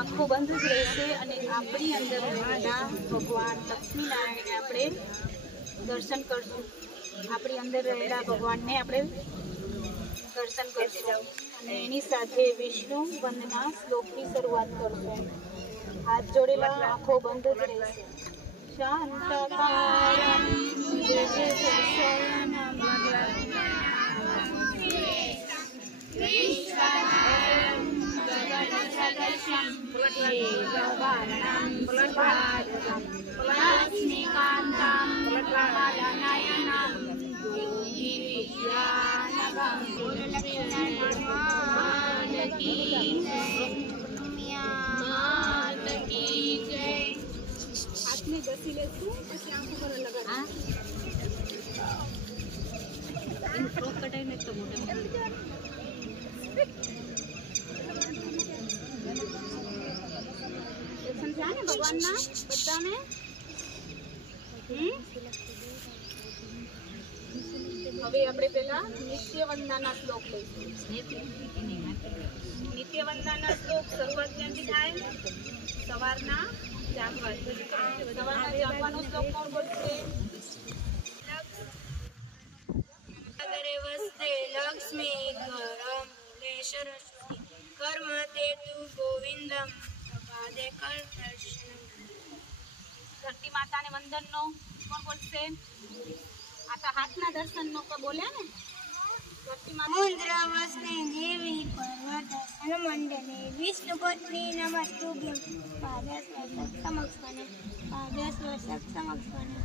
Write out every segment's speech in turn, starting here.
आँखों बंद ज रहेशे अने आपणी अंदर रहेला भगवान लक्ष्मीनारायण आपणे दर्शन करशुं। आपणी अंदर रहेला भगवान ने आपणे दर्शन करशुं अने एनी साथे विष्णु वंदना श्लोकनी शरूआत करशुं। हाथ जोड़ेला आँखों बंद ज रहेशे। शांताकारं भुजगशयनं विश्वनाथं गगनसदृशं मेघवर्णं शुभांगं लक्ष्मीकान्तं कमलनयनं योगिविद्यानगं मात की जय। हाथ में बसी लेशुं पछी आंखों पर लगा इन फ्रॉक कटाई में तो मोटे दर्शन थया ने भगवान ना बधा ने। हवे आपणे पेला नित्यवंदना श्लोक लईशुं। नित्यवंदना श्लोक शरूआत क्यांथी थाय? सवारना जागવાનો શ્લોક કોણ બોલશે? અગરે વસ્તે લક્ષ્મી કરમ મૂલે સરસ્વતી કર્મ તે તુ ગોવિંદમ પાદે કર દર્શન। ધરતી માતાને વંદનનો કોણ બોલશે? આ તો હાથના દર્શનનો કો બોલ્યા ને। मुद्रावस्ते देवी पर्वतासन मंडले विष्णुपत्नी नमस्तुभ्यं पादस्पर्शक समक्षमने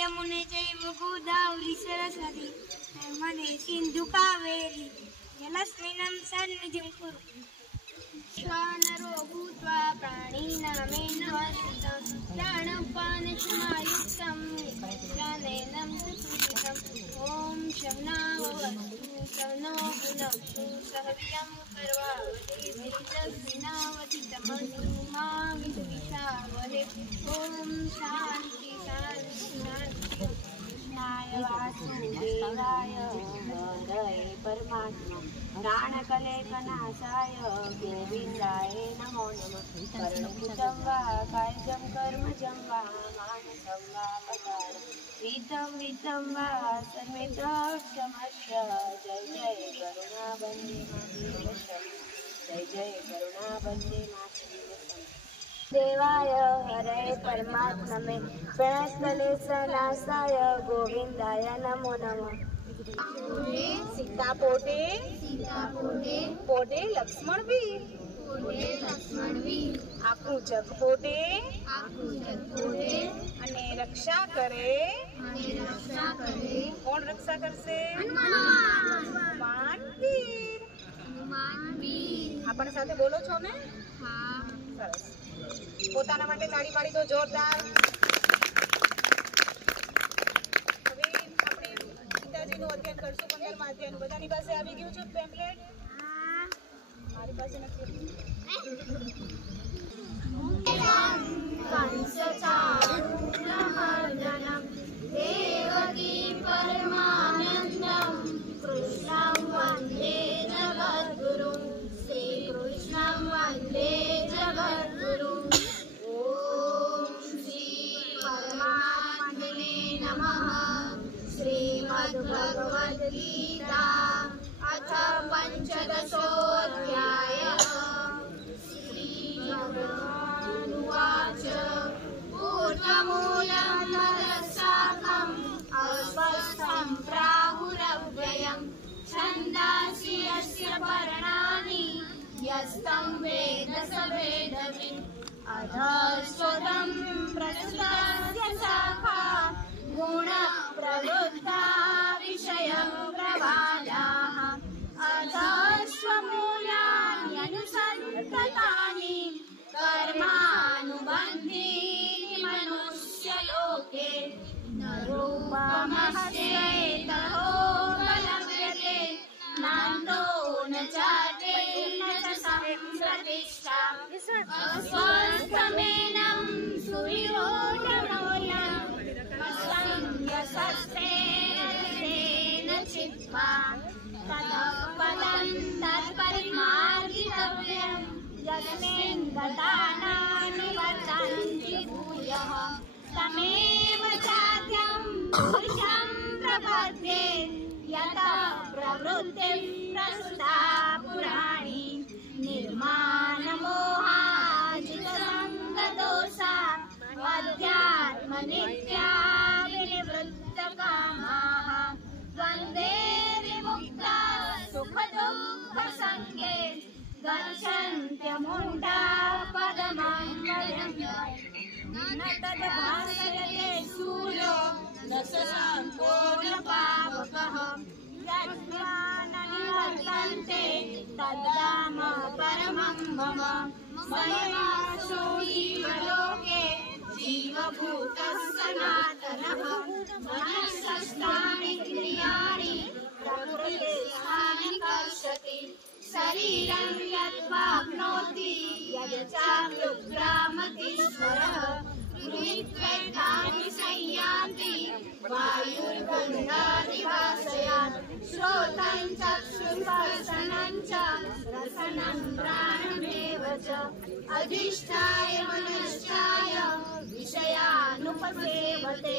यमुने चैव गोदावरी सरस्वती नर्मदे सिन्धु कावेरी जलस्मिनं सन्निधिं कुरु। श्वानरो भूत्वा प्राणिनामेनवर्षितं प्राणपानसमायुक्तं निपज्जनेनं सुपूजितम्। ॐ शवनावतु शवनो भुनक्तु सहव्यं कर्वावते तेजस्विनावतितमस्तु मा विद्विषावहे। ॐ शान्ति शान्ति शान्ति। कृष्णाय वासुदेवाय हरये परमात्मा प्राणकलेकनाशाय गोविन्दाय नमो नमः। कर्णकुटं वा कायजं कर्मजं वा मानसं वा पदार्थं वितं वा सर्वेतक्षमस्य। जय जय करुणाबन्धे मातृवशं जय जय करुणाबन्धे मातृवशं। देवाय हरये परमात्मने प्रणतक्लेशनाशाय गोविन्दाय नमो नमः। सीता पोटे पोटे लक्ष्मण वीर आखू जग पोटे अने रक्षा करे। कौन रक्षा करशे? हनुमान वीर। आपणे साथे बोलो छो ने? हाँ सरस। पोताना माटे ताળી पाડી दो जोरदार। હવે આપણે ગીતાજીનું અધ્યયન કરશું 15મા અધ્યાયનું। બધાની પાસે આવી ગયું છે પેમ્પલેટ? હા મારી પાસે નથી। कंसचारूरमर्दनं देवकी परमानन्दं कृष्णं वन्दे जगद्गुरुं श्रीकृष्णं वन्दे जगद्गुरुं। ॐ श्री परमात्मने नमः। श्रीमद्भगवद्गीता अथ पंचदशोऽध्यायः। श्रीभगवानुवाच ऊर्ध्वमूलं तदशाखम् अस्वस्थं प्राहुरव्ययं छन्दांसि यस्य पर्णानि यस्तं वेद स वेदवित्। अधःश्वतं प्रसृतस्य शाखा गुणप्रवृद्धा विषयप्रवादाः। अधःश्वमूलानि अनुसन्ततानि कर्मानुबन्धीनि मनुष्यलोके न रूपमस्येतोपलभ्यते नान्तो न चाते न च संप्रतिष्ठा। अस्वस्थमेनं सुविरोधमूलं संयशस्तेन चित्वा ततः पदं तत्परिमार्गितव्यं यस्मिन् तमेव चाद्यं पुरुषं प्रपद्ये यतः प्रवृत्तिः प्रसृता पुराणी निर्माणमोहाजितसङ्गदोषा अध्यात्मनित्या विनिवृत्तकामाः द्वन्द्वे विमुक्ता सुखदुःखसङ्गे गच्छन्त्यमुण्डा पदमङ्गलं न तद्भासयते सूर्यो न शशाङ्को न पावकः यज्ञाननिवर्तन्ते तद्धाम परमं मम मयिवासो जीवलोके जीवभूतः सनातनः मनःषष्ठानि इन्द्रियाणि प्रकृतिस्थानि कर्षति शरीरं यद्वाप्नोति यच्चाप्युत्क्रामतीश्वरः गृहीत्वैतानि संयान्ति वायुर्गन्धादिवासयात् श्रोत्रं चक्षुस्पर्शनं च रसनं घ्राणमेव च अधिष्ठाय मनश्चाय विषयानुपसेवते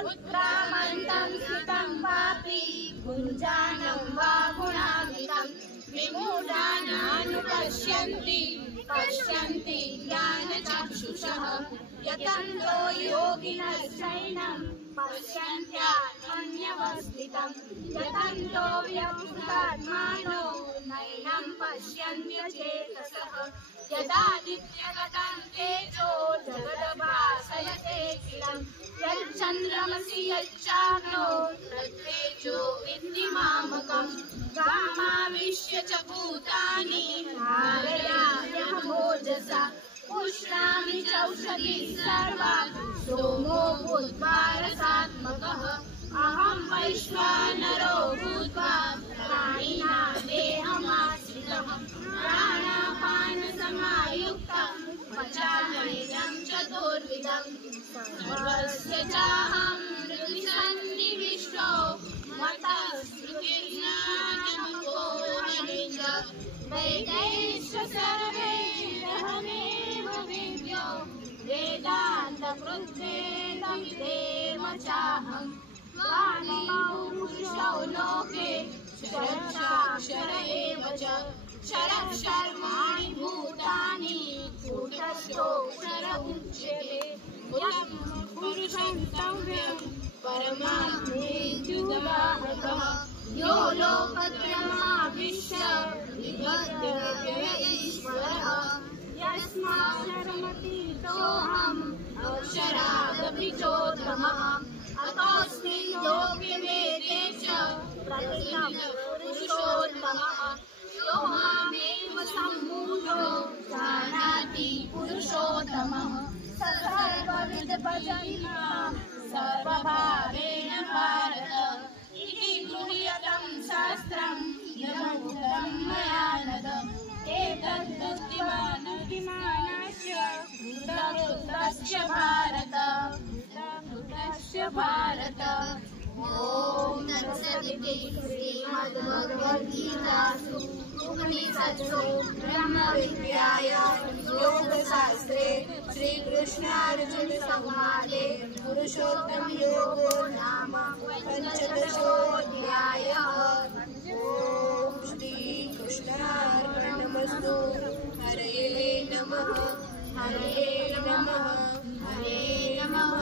उत्क्रामन्तं स्थितं वापि भुञ्जानं वा गुणान्वितं विमूढानानुपश्यन्ति पश्यन्ति ज्ञानचक्षुषः यतन्तो योगिनश्चैनं पश्यन्त्यात्मन्यवस्थितं यतन्तो व्यवस्थितात्मानो नैनं पश्यन्त्यचेतसः यदादित्यगतं तेजो जगद्भासयतेऽखिलं यच्चन्द्रमसि यच्चाग्नो तत्तेजो विद्धिमामकम् गामाविश्य च भूतानि धारयाम्यहमोजसा पुष्णामि चौषधि सर्वान् सोमो भूत्वा रसात्मकः अहं वैश्वानरो भूत्वा प्राणिनां देहमाश्रितः प्राणापानसमायुक्तं पचाम्यन्नं चतुर्विधं सर्वस्य चाहं हृदि सन्निविष्टो मतः स्मृतिर्ज्ञानमपोहने च वेदैश्च सर्वैरहमेव वेद्यो वेदान्तकृद्वेदविदेव चाहं त्वानिमौ पुरुषो लोके क्षरक्षाक्षर एव च क्षरक्षर्माणि भूतानि कूटस्थोऽक्षर उच्यते यत् पुरुषं तव्यं परमात्मेत्युदाहृतः यो लोकत्रयमाविश्य विभक्तव्य ईश्वरः यस्माक्षरमतीतोऽहम् अक्षरादपि चोत्तमः अतोऽस्मिन् लोके वेदे च प्रतिथं पुरुषोत्तमः यो मामेव सम्मूढो जानाति पुरुषोत्तमः स सर्वविद्भजति मां सर्वभावेन भारत इति गृह्यतं शास्त्रं यमुक्तं मया नद एतद्बुद्धिमानस्य वृद्धस्य भारत ॐ तत्सदिति श्रीमद्भगवद्गीतासु उपनिषत्सु ब्रह्मविद्यायां योगशास्त्रे श्रीकृष्णार्जुनसंवादे पुरुषोत्तमयोगो नाम पञ्चदशोऽध्यायः। ॐ श्रीकृष्णार्पणमस्तु। हरे नमः हरे नमः हरे नमः।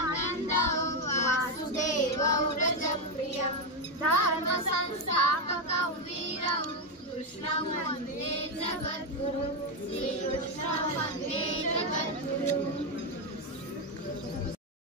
आनन्दं वासुदेवं रजप्रियं धर्मसंस्थापकं वीरं कृष्णं वन्दे जगद्गुरुं श्रीकृष्ण